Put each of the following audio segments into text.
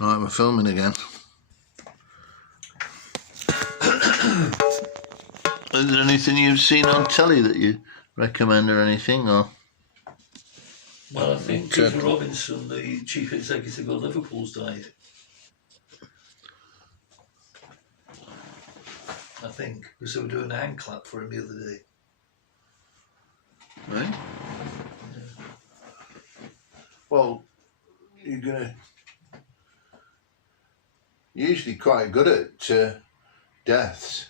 Right, we're filming again. Is there anything you've seen on telly that you recommend or anything? Or well, I think Peter Robinson, the chief executive of Liverpool's died. I think, because they were doing a hand clap for him the other day. Right? Yeah. Well, you're usually quite good at deaths.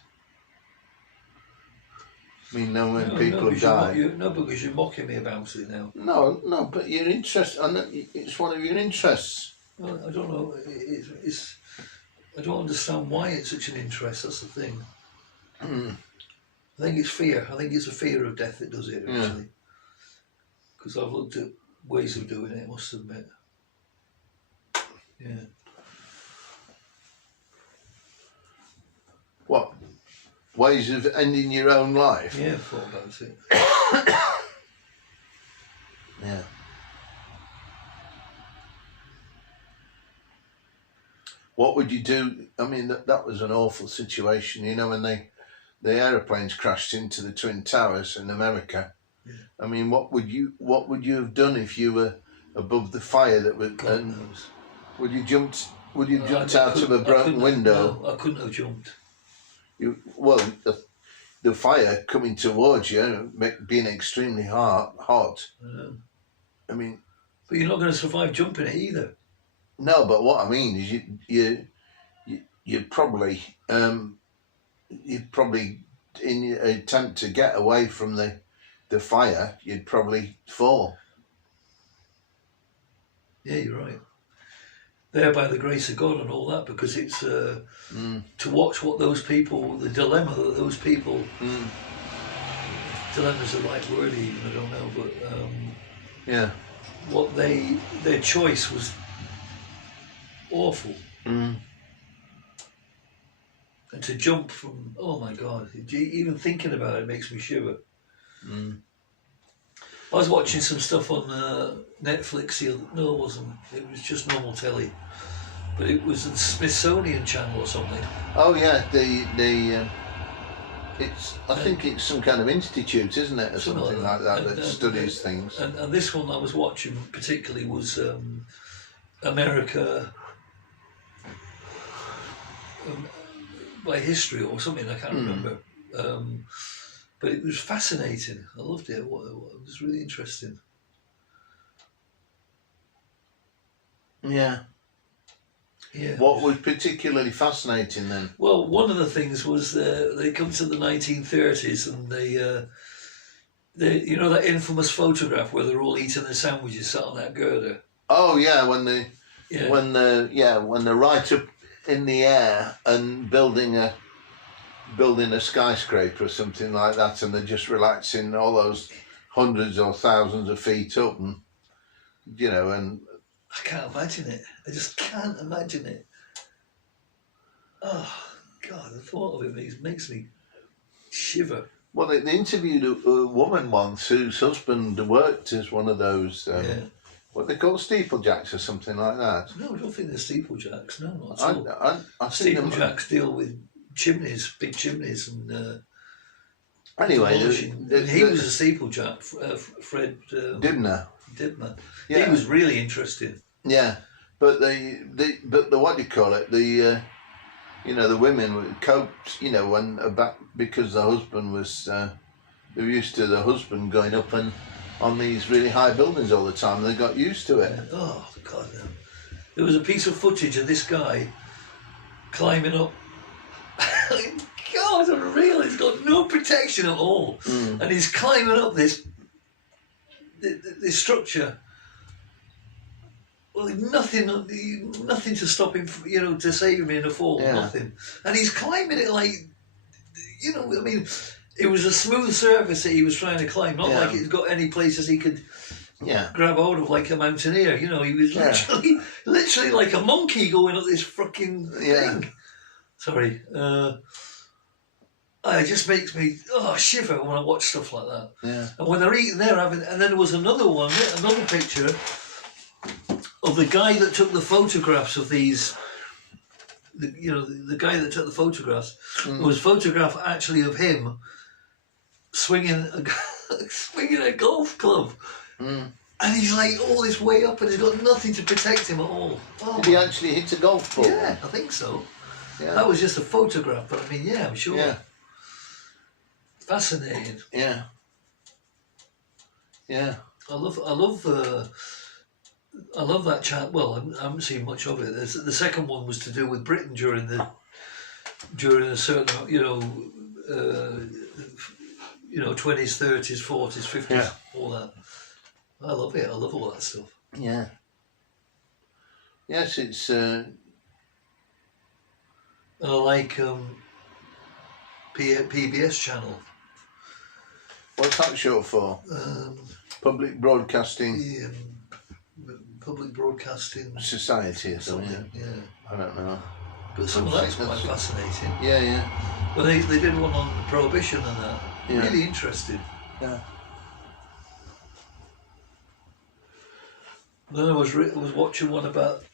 I mean, when people have died. No, because you're mocking me about it now. No, but your interest, and it's one of your interests. Well, I don't know. I don't understand why it's such an interest. That's the thing. I think it's fear. I think it's a fear of death that does it, actually. Because I've looked at ways of doing it, I must admit. Yeah. What? Ways of ending your own life? Yeah, I've thought about it. Yeah. What would you do? I mean, that was an awful situation. You know, when the aeroplanes crashed into the Twin Towers in America. Yeah. I mean, what would you have done if you were above the fire that was? God knows. Would you jumped out of a broken window? No, I couldn't have jumped. The fire coming towards you, being extremely hot. I mean, but you're not going to survive jumping it either. No, but what I mean is you'd probably in your attempt to get away from the fire, you'd probably fall. Yeah, you're right. There by the grace of God and all that, because it's to watch what those people, the dilemma that those people, dilemma's the right word even, I don't know, but what their choice was awful. And to jump from, oh my God, even thinking about it makes me shiver. I was watching some stuff on Netflix. No, it wasn't. It was just normal telly, but it was the Smithsonian Channel or something. Oh yeah, I think it's some kind of institute, isn't it, or something like that that studies things. And this one I was watching particularly was America by history or something. I can't remember. But it was fascinating. I loved it. It was really interesting. Yeah. Yeah. What was particularly fascinating then? Well, one of the things was they come to the 1930s and they you know that infamous photograph where they're all eating their sandwiches sat on that girder. Oh yeah, when they're right up in the air and building a skyscraper or something like that, and they're just relaxing all those hundreds or thousands of feet up, and and I can't imagine it. I just can't imagine it. Oh God, the thought of it makes me shiver. Well, they interviewed a woman once whose husband worked as one of those what they call steeplejacks or something like that. No, I don't think they're steeplejacks. No, not at all. I steeplejacks deal with chimneys, big chimneys, and anyway, he was a steeplejack, Fred Dibner. Yeah, he was really interesting. Yeah, but the what do you call it? The the women coped, because the husband was they were used to the husband going up and on these really high buildings all the time. They got used to it. Oh God, no. There was a piece of footage of this guy climbing up. God, unreal! He's got no protection at all, and he's climbing up this structure. Well, nothing to stop him, to save him in a fall. Yeah. Nothing, and he's climbing it like, I mean, it was a smooth surface that he was trying to climb, not like it's got any places he could grab hold of like a mountaineer. He was literally like a monkey going up this fucking thing. Sorry. It just makes me shiver when I watch stuff like that. Yeah. And when they're eating, they're having. And then there was another picture of the guy that took the photographs of these. The guy that took the photographs. There was a photograph actually of him swinging a golf club, and he's like all this way up, and he's got nothing to protect him at all. Oh, did he actually hit a golf ball? Yeah, I think so. Yeah. That was just a photograph, but I mean, yeah, I'm sure. Yeah. Fascinating. Yeah. Yeah. I love that chat. Well, I haven't seen much of it. The second one was to do with Britain during a certain 20s, 30s, 40s, 50s, all that. I love it. I love all that stuff. Yeah. Yes, it's. And I like PBS channel. What's that short for? Public Broadcasting. Yeah, Public Broadcasting Society or something. Yeah. I don't know. But some of that's quite fascinating. Yeah, yeah. Well, they did one on prohibition and that. Yeah. Really interesting. Yeah. Then I was watching one about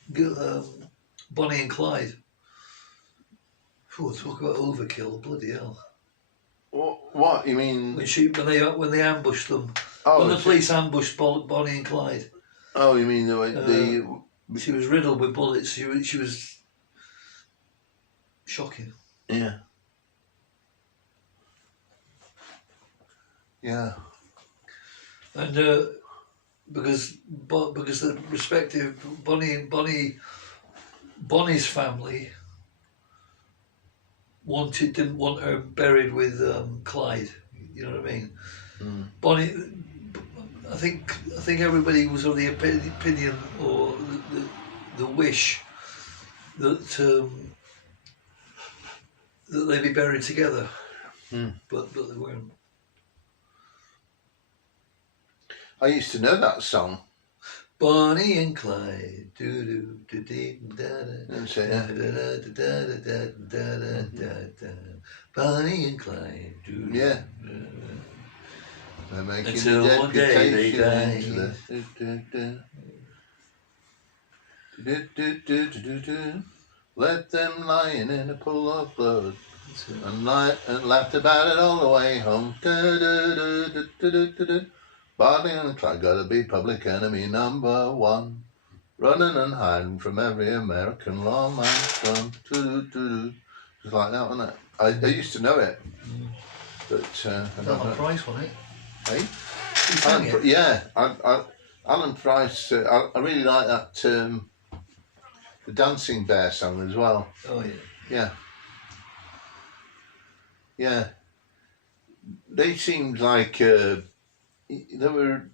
Bonnie and Clyde. Talk about overkill, bloody hell! What you mean? When they ambushed them, when the police ambushed Bonnie and Clyde. Oh, you mean she was riddled with bullets. She was shocking. Yeah. Yeah. And because the respective Bonnie's family didn't want her buried with Clyde. You know what I mean? Bonnie, I think everybody was of the opinion or the wish that they be buried together, but they weren't. I used to know that song. Bonnie and Clyde, Bonnie and Clyde, yeah. They're making until one day they died. Let them lying in a pool of blood and laughed about it all the way home. Bonnie and Clyde gotta be public enemy number one. Running and hiding from every American lawman's son. Just like that, wasn't it? I used to know it. But I don't know. Price, wasn't it? Hey? Alan Price. I really like that. The Dancing Bear song as well. Oh yeah. Yeah. Yeah. They seemed like there were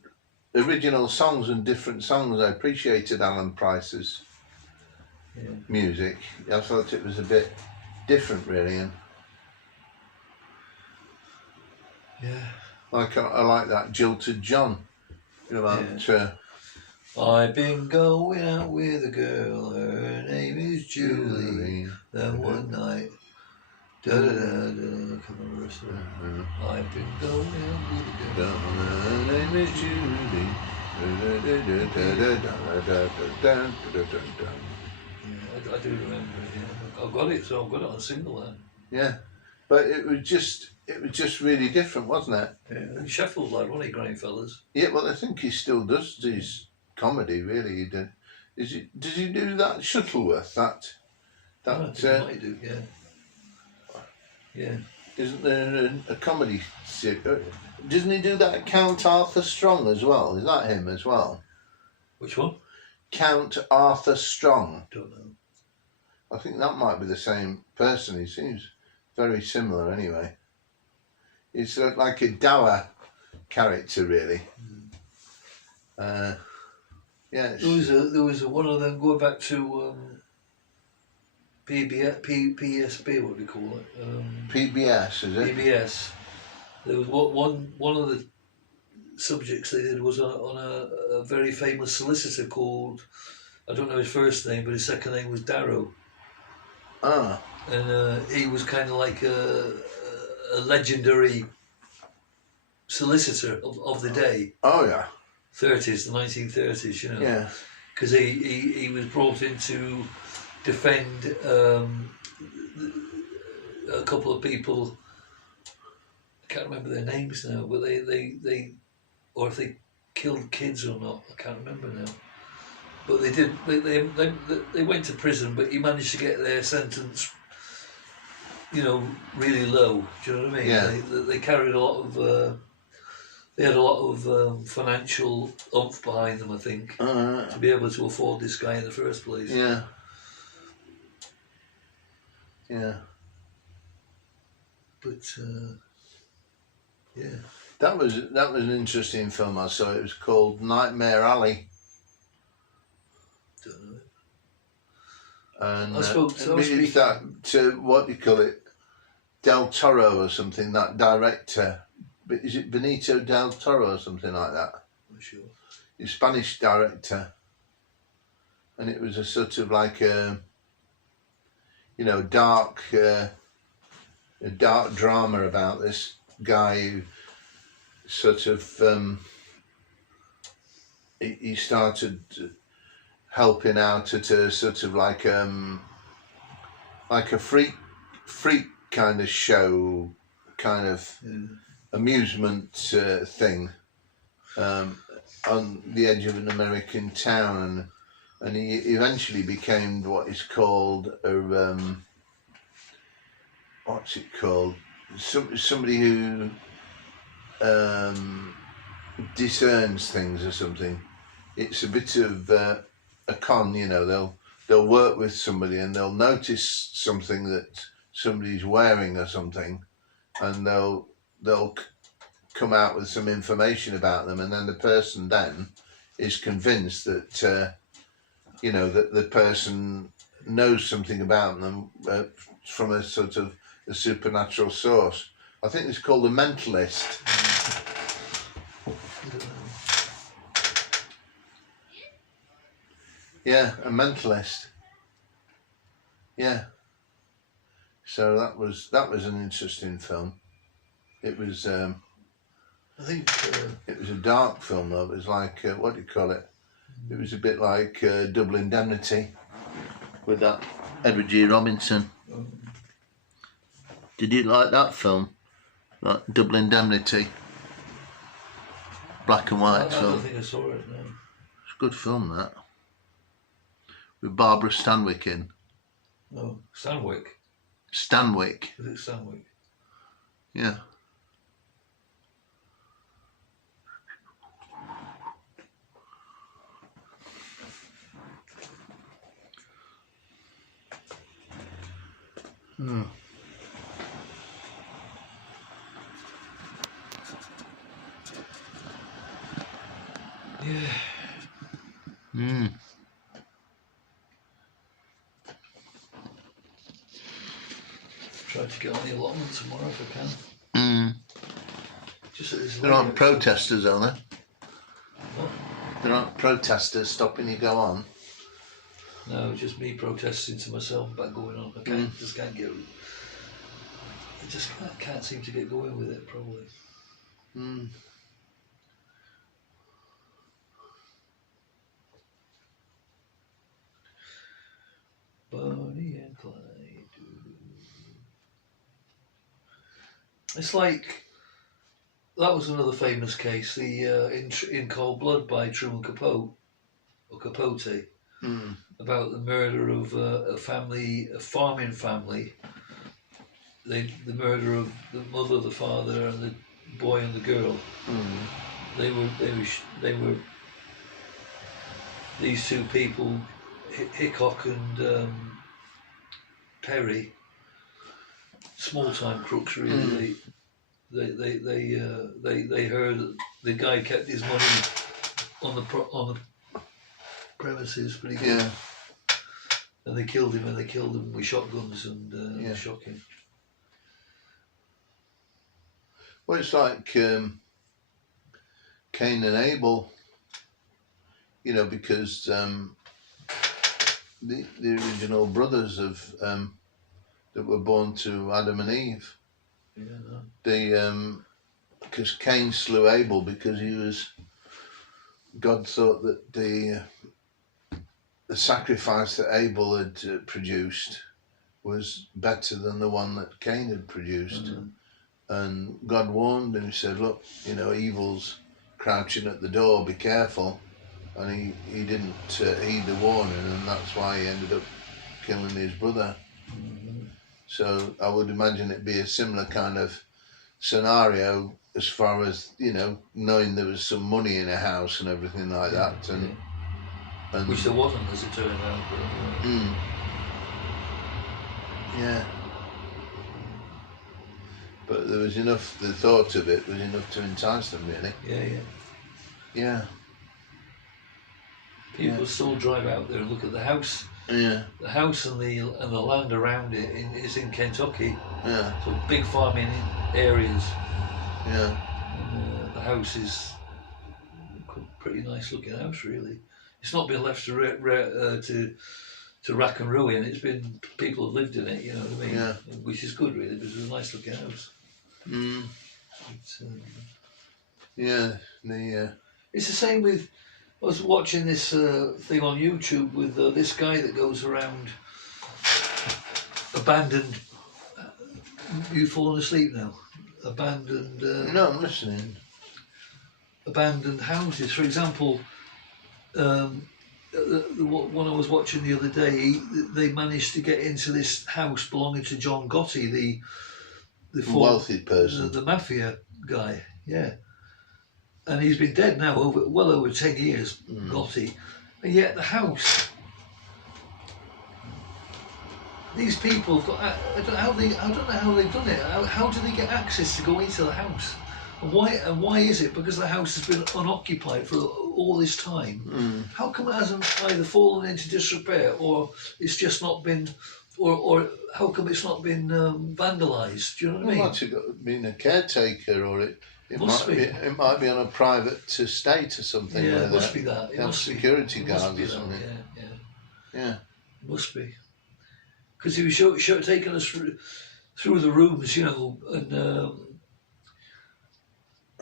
original songs and different songs. I appreciated Alan Price's music. I thought it was a bit different, really. And I like that Jilted John. You know about. I've been going out with a girl. Her name is Julie. Then one night. Da da da da. Come on, rest of it. I've been going out with a girl. Her name is Julie. I do remember it. Yeah. I've got it, so I've got it on a single then. Yeah, but it was just really different, wasn't it? Yeah. Sheffield lad, wasn't he, Graeme fellas? Yeah, well, I think he still does his comedy. Really, he did. Did he do that Shuttleworth? That I think he might do. Yeah. Yeah. Isn't there a comedy series? Doesn't he do that Count Arthur Strong as well? Is that him as well? Which one? Count Arthur Strong. Don't know. I think that might be the same person. He seems very similar anyway. He's like a dour character, really. Yeah. There was one of them going back to PSB, what do you call it? PBS, is it? PBS. There was one of the subjects they did was on a very famous solicitor called, I don't know his first name, but his second name was Darrow. Ah. And he was kind of like a legendary solicitor of the day. Oh yeah. 30s, the 1930s, you know. Yeah. because he was brought in to defend a couple of people. I can't remember their names now, but they or if they killed kids or not, I can't remember now. But they did. They went to prison, but he managed to get their sentence, really low. Do you know what I mean? Yeah. They carried a lot of. They had a lot of financial oomph behind them, I think, to be able to afford this guy in the first place. Yeah. Yeah. But yeah. That was an interesting film I saw. It was called Nightmare Alley. Don't know. And I spoke it's that what do you call it, Del Toro or something, that director. Is it Benito del Toro or something like that? I'm sure. He's a Spanish director, and it was a sort of like a dark drama about this guy who sort of he started helping out at a sort of like a freak kind of show, kind of amusement thing on the edge of an American town, and he eventually became what is called a what's it called? Somebody who discerns things or something. It's a bit of a con, They'll work with somebody and they'll notice something that somebody's wearing or something, and they'll come out with some information about them, and then the person then is convinced that that the person knows something about them from a sort of a supernatural source. I think it's called a mentalist. Yeah, a mentalist. Yeah. So that was an interesting film. It was. I think it was a dark film though. It was like what do you call it? It was a bit like Double Indemnity with that Edward G. Robinson. Did you like that film? Like Double Indemnity, black and white film. I don't think I saw it. No. It's a good film that. With Barbara Stanwyck in. Oh, Stanwyck. Stanwyck. Is it Stanwyck? Yeah. Hmm. Yeah. Hmm. Try to get on the allotment tomorrow if I can. There aren't protesters, are there? What? There aren't protesters stopping you go on. No, just me protesting to myself about going on. I just can't get. I just can't seem to get going with it. Probably. Bonnie and Clyde. It's like that was another famous case. The in Cold Blood by Truman Capote or Capote. About the murder of a farming family. The murder of the mother, the father, and the boy and the girl. They were these two people, Hickok and Perry, small time crooks really. They heard that the guy kept his money on the premises, but and they killed him with shotguns and shot him. Well, it's like Cain and Abel, because the original brothers of that were born to Adam and Eve. Because Cain slew Abel because God thought that the sacrifice that Abel had produced was better than the one that Cain had produced. And God warned him. He said, look, you know, evil's crouching at the door, be careful. And he didn't heed the warning, and that's why he ended up killing his brother. So I would imagine it'd be a similar kind of scenario as far as, you know, knowing there was some money in a house and everything like that. And which there wasn't, as it turned out. Yeah. But there was enough, the thought of it was enough to entice them, really. Yeah. People still drive out there and look at the house. The house and the land around it is in Kentucky. So big farming areas. And, the house is a pretty nice looking house, really. It's not been left to rack and ruin. It's been, people have lived in it, you know what I mean? Which is good, really, because it's a nice looking house. It's the same with, I was watching this thing on YouTube with this guy that goes around abandoned. You fallen asleep now? Abandoned. No, I'm listening. Abandoned houses, for example. The one I was watching the other day, they managed to get into this house belonging to John Gotti, the wealthy person, the mafia guy. And he's been dead now well over 10 years, Gotti. And yet the house, these people have got, I don't know how they've done it. How do they get access to go into the house? And why is it? Because the house has been unoccupied for all this time. How come it hasn't either fallen into disrepair, or it's just not been, or how come it's not been vandalised? Do you know what I mean? It might have been a caretaker, or it might be on a private estate or something. Yeah, it must be that. It must be security guards or something. Yeah. Must be. Because he was taking us through the rooms, you know, and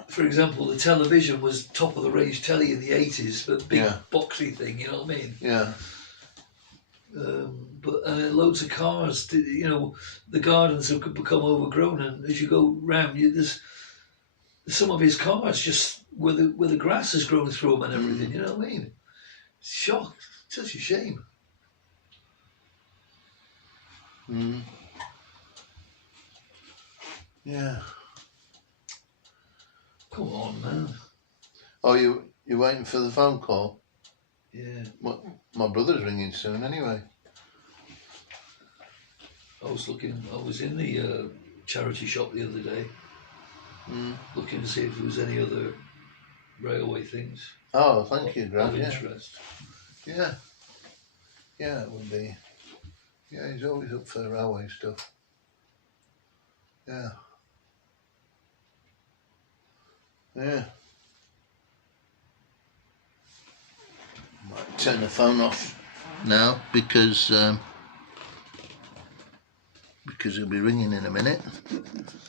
for example, the television was top of the range telly in the 80s, but big boxy thing, you know what I mean? But loads of cars, you know, the gardens have become overgrown, and as you go round, there's some of his cars just where the grass has grown through them and everything. You know what I mean? Shock, such a shame. Yeah. Come on, man. Oh, you're waiting for the phone call? Yeah. My brother's ringing soon anyway. I was in the charity shop the other day, looking to see if there was any other railway things. Oh, thank you, Graeme. Of interest. Yeah, it would be. Yeah, he's always up for the railway stuff. Yeah. Might turn the phone off now because he'll be ringing in a minute.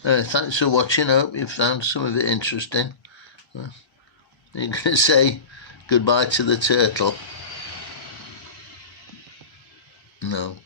Thanks for watching. I hope you found some of it interesting. You're going to say goodbye to the turtle? No.